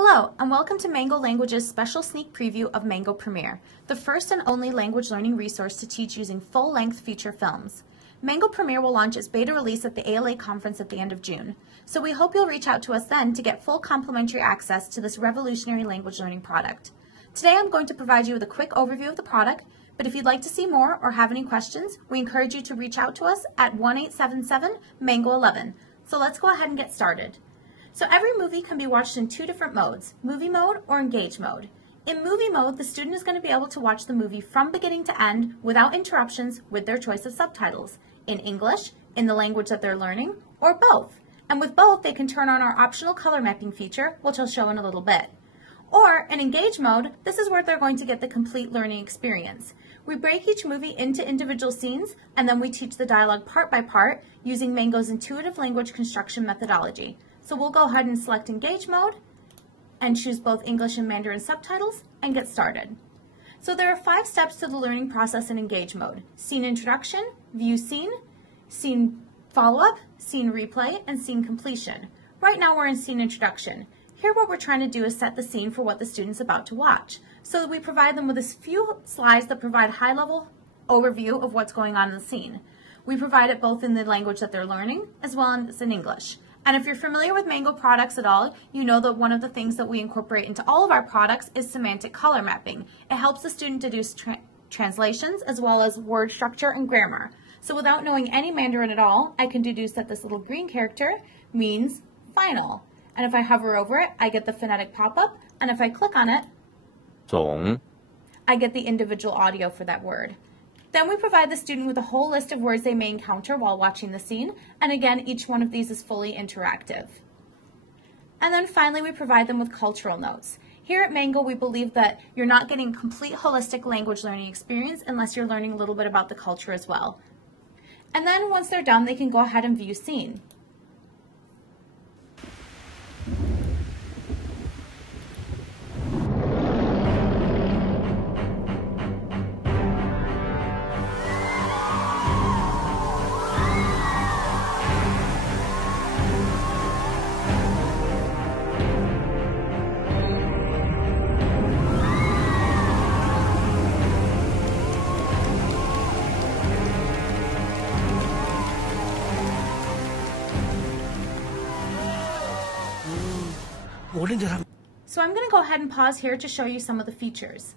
Hello, and welcome to Mango Language's special sneak preview of Mango Premiere, the first and only language learning resource to teach using full-length feature films. Mango Premiere will launch its beta release at the ALA conference at the end of June, so we hope you'll reach out to us then to get full complimentary access to this revolutionary language learning product. Today I'm going to provide you with a quick overview of the product, but if you'd like to see more or have any questions, we encourage you to reach out to us at 1-877-MANGO11. So let's go ahead and get started. So every movie can be watched in two different modes, movie mode or engage mode. In movie mode, the student is going to be able to watch the movie from beginning to end without interruptions with their choice of subtitles, in English, in the language that they're learning, or both. And with both, they can turn on our optional color mapping feature, which I'll show in a little bit. Or in engage mode, this is where they're going to get the complete learning experience. We break each movie into individual scenes, and then we teach the dialogue part by part using Mango's intuitive language construction methodology. So we'll go ahead and select engage mode and choose both English and Mandarin subtitles and get started. So there are 5 steps to the learning process in engage mode: scene introduction, view scene, scene follow-up, scene replay, and scene completion. Right now we're in scene introduction. Here what we're trying to do is set the scene for what the student's about to watch. So that we provide them with a few slides that provide high-level overview of what's going on in the scene. We provide it both in the language that they're learning as well as in English. And if you're familiar with Mango products at all, you know that one of the things that we incorporate into all of our products is semantic color mapping. It helps the student deduce translations as well as word structure and grammar. So without knowing any Mandarin at all, I can deduce that this little green character means final. And if I hover over it, I get the phonetic pop-up, and if I click on it, 总 I get the individual audio for that word. Then we provide the student with a whole list of words they may encounter while watching the scene, and again, each one of these is fully interactive. And then finally, we provide them with cultural notes. Here at Mango, we believe that you're not getting a complete holistic language learning experience unless you're learning a little bit about the culture as well. And then once they're done, they can go ahead and view scene. So I'm going to go ahead and pause here to show you some of the features.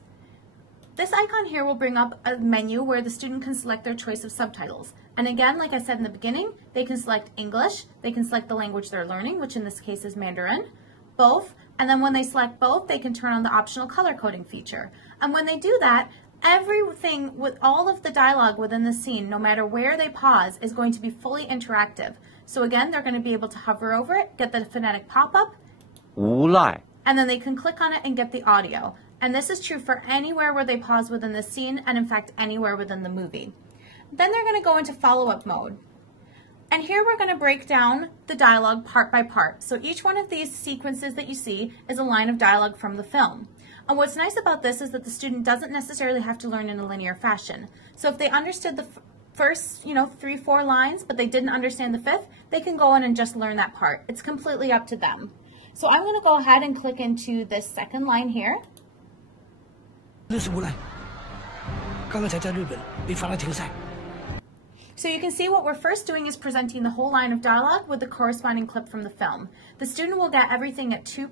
This icon here will bring up a menu where the student can select their choice of subtitles. And again, like I said in the beginning, they can select English, they can select the language they're learning, which in this case is Mandarin, both, and then when they select both, they can turn on the optional color coding feature. And when they do that, everything with all of the dialogue within the scene, no matter where they pause, is going to be fully interactive. So again, they're going to be able to hover over it, get the phonetic pop-up, 无赖 and then they can click on it and get the audio. And this is true for anywhere where they pause within the scene, and in fact anywhere within the movie. Then they're going to go into follow-up mode. And here we're going to break down the dialogue part by part. So each one of these sequences that you see is a line of dialogue from the film. And what's nice about this is that the student doesn't necessarily have to learn in a linear fashion. So if they understood the first, 3-4 lines, but they didn't understand the 5th, they can go in and just learn that part. It's completely up to them. So I'm going to go ahead and click into this second line here. 那是无赖，刚刚才在日本被罚了停赛。 So you can see what we're first doing is presenting the whole line of dialogue with the corresponding clip from the film. The student will get everything at 2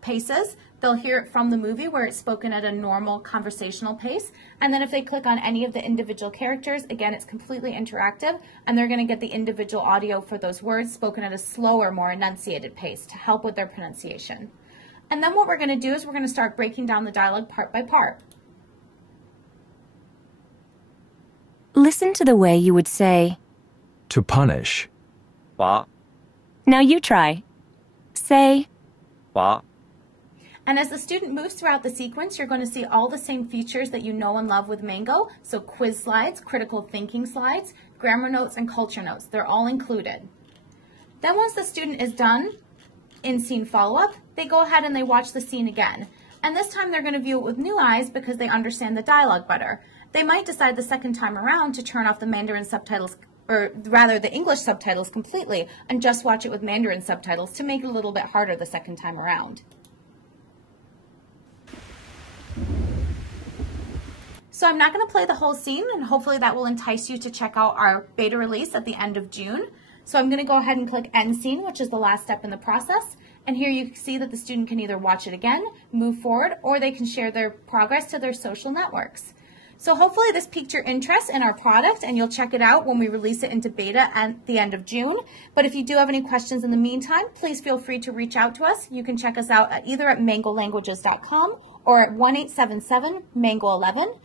paces. They'll hear it from the movie where it's spoken at a normal conversational pace. And then if they click on any of the individual characters, again, it's completely interactive, and they're going to get the individual audio for those words spoken at a slower, more enunciated pace to help with their pronunciation. And then what we're going to do is we're going to start breaking down the dialogue part by part. Listen to the way you would say, To punish. 罚 now you try. Say, 罚 And as the student moves throughout the sequence, you're going to see all the same features that you know and love with Mango. So quiz slides, critical thinking slides, grammar notes, and culture notes. They're all included. Then once the student is done in scene follow-up, they go ahead and they watch the scene again. And this time they're going to view it with new eyes because they understand the dialogue better. They might decide the second time around to turn off the Mandarin subtitles, or rather the English subtitles completely, and just watch it with Mandarin subtitles to make it a little bit harder the second time around. So I'm not going to play the whole scene, and hopefully that will entice you to check out our beta release at the end of June. So I'm going to go ahead and click End Scene, which is the last step in the process. And here you can see that the student can either watch it again, move forward, or they can share their progress to their social networks. So hopefully this piqued your interest in our product, and you'll check it out when we release it into beta at the end of June. But if you do have any questions in the meantime, please feel free to reach out to us. You can check us out either at mangolanguages.com or at 1-877-MANGO11.